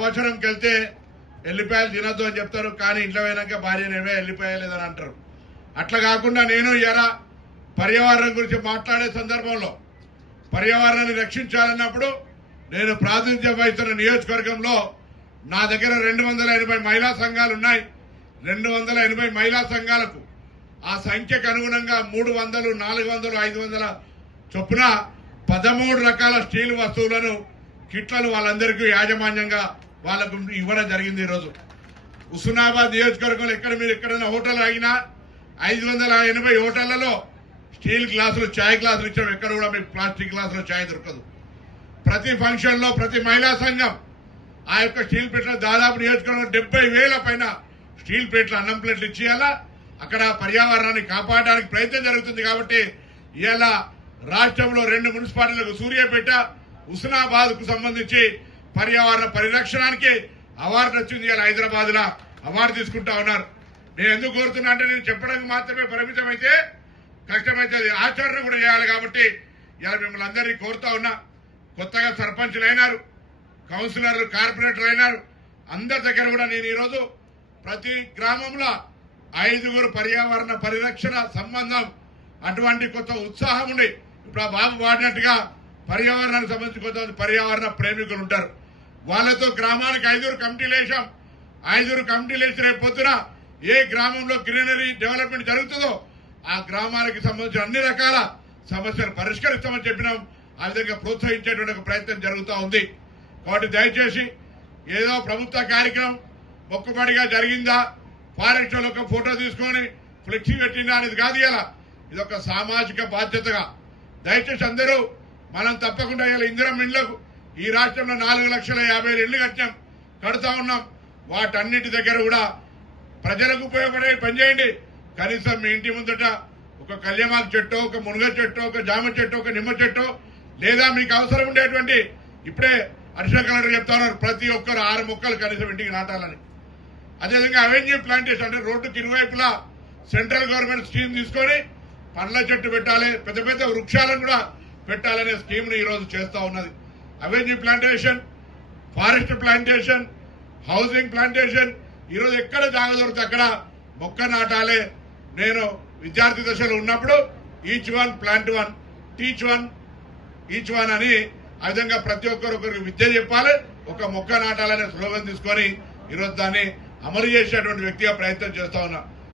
సంవత్సరంకి వెళ్తే ఎల్లిపాయలు తినొద్దు అని చెప్తారు, కానీ ఇంట్లో పోయినాక భార్యనేమే ఎల్లిపాయలేదని అంటారు. అట్లా కాకుండా నేను ఇలా పర్యావరణం గురించి మాట్లాడే సందర్భంలో పర్యావరణాన్ని రక్షించాలన్నప్పుడు నేను ప్రాతినిధ్యం వహిస్తున్న నియోజకవర్గంలో నా దగ్గర 280 మహిళా సంఘాలు ఉన్నాయి. 280 మహిళా సంఘాలకు ఆ సంఖ్యకు అనుగుణంగా 300, 400, 500 చొప్పున 13 రకాల స్టీల్ వస్తువులను కిట్లను వాళ్ళందరికీ యాజమాన్యంగా వాళ్ళకు ఇవ్వడం జరిగింది. ఈరోజు హుస్నాబాద్ నియోజకవర్గంలో మీరు ఎక్కడైనా హోటల్ ఆగినా 580 హోటళ్లలో స్టీల్ గ్లాసులు, ఛాయ్ గ్లాసులు ఇచ్చాం. ఎక్కడ కూడా మీకు ప్లాస్టిక్ గ్లాసులో ఛాయ్ దొరకదు. ప్రతి ఫంక్షన్ లో ప్రతి మహిళా సంఘం ఆ యొక్క స్టీల్ ప్లేట్ల దాదాపు నియోజకవర్గంలో 70,000 పైన స్టీల్ ప్లేట్లు, అన్నం ప్లేట్లు ఇచ్చేయాలా. అక్కడ పర్యావరణాన్ని కాపాడడానికి ప్రయత్నం జరుగుతుంది. కాబట్టి ఇవాళ రాష్ట్రంలో 2 మున్సిపాలిటీలకు సూర్యాపేట, హుస్నాబాద్ కు సంబంధించి పర్యావరణ పరిరక్షణానికి అవార్డు వచ్చింది. ఇవాళ హైదరాబాద్ లో అవార్డు తీసుకుంటా ఉన్నారు. నేను ఎందుకు కోరుతున్నా అంటే నేను చెప్పడానికి మాత్రమే పరిమితం అయితే కష్టమైతే అది ఆచరణ కూడా చేయాలి. కాబట్టి ఇవాళ మిమ్మల్ని అందరినీ కోరుతా ఉన్నా. కొత్తగా సర్పంచ్లు అయినారు, కౌన్సిలర్లు, కార్పొరేటర్లు అయినారు. అందరి దగ్గర కూడా నేను ఈరోజు ప్రతి గ్రామంలో 5 పర్యావరణ పరిరక్షణ సంబంధం అటువంటి కొత్త ఉత్సాహం ఉండి ఇప్పుడు ఆ బాబు వాడినట్టుగా పర్యావరణానికి సంబంధించి కొంతమంది పర్యావరణ ప్రేమికులు ఉంటారు. వాళ్ళతో గ్రామానికి 5 కమిటీలు వేసాం. 5 కమిటీలు వేసి రేపు పొద్దున ఏ గ్రామంలో గ్రీనరీ డెవలప్మెంట్ జరుగుతుందో ఆ గ్రామానికి సంబంధించిన అన్ని రకాల సమస్యలు పరిష్కరిస్తామని చెప్పినాం. ఆ విధంగా ప్రోత్సహించేటువంటి ఒక ప్రయత్నం జరుగుతూ ఉంది. కాబట్టి దయచేసి ఏదో ప్రభుత్వ కార్యక్రమం మొక్కుబడిగా జరిగిందా, ఫారెస్ట్ లో ఒక ఫోటో తీసుకొని ఫ్లెక్సీ పెట్టిందా అనేది కాదు. ఇలా ఇది ఒక సామాజిక బాధ్యతగా దయచేసి అందరూ మనం తప్పకుండా ఇలా ఇందిరమ్మ ఇళ్లకు ఈ రాష్ట్రంలో 4,50,000 ఇళ్లు కడతా ఉన్నాం. వాటన్నిటి దగ్గర కూడా ప్రజలకు ఉపయోగపడే పనిచేయండి. కనీసం మీ ఇంటి ముందట ఒక కళ్యామాకు చెట్టు, ఒక మునగ చెట్టు, ఒక జామ చెట్టు, ఒక నిమ్మ చెట్టు, లేదా మీకు అవసరం ఉండేటువంటి ఇప్పుడే అడిషనల్ కలెక్టర్ చెప్తా ఉన్నారు ప్రతి ఒక్కరు 6 మొక్కలు కనీసం ఇంటికి నాటాలని. అదేవిధంగా అవెన్యూ ప్లాంటేషన్ అంటే రోడ్డుకి ఇరువైపులా సెంట్రల్ గవర్నమెంట్ స్కీమ్ తీసుకొని పండ్ల చెట్టు పెట్టాలి, పెద్ద పెద్ద వృక్షాలను కూడా పెట్టాలనే స్కీమ్ ను ఈ రోజు చేస్తా ఉన్నది. Avenue plantation, forest plantation, housing plantation, ఈరోజు ఎక్కడ జాగా దొరికితే అక్కడ మొక్క నాటాలి. నేను విద్యార్థి దశలో ఉన్నప్పుడు each one plant one, teach one each one అని ఆ విధంగా ప్రతి ఒక్కరికి విద్య చెప్పాలి, ఒక మొక్క నాటాలనే స్లోగన్ తీసుకొని ఈరోజు దాన్ని అమలు చేసేటువంటి వ్యక్తిగా ప్రయత్నం చేస్తా ఉన్నా.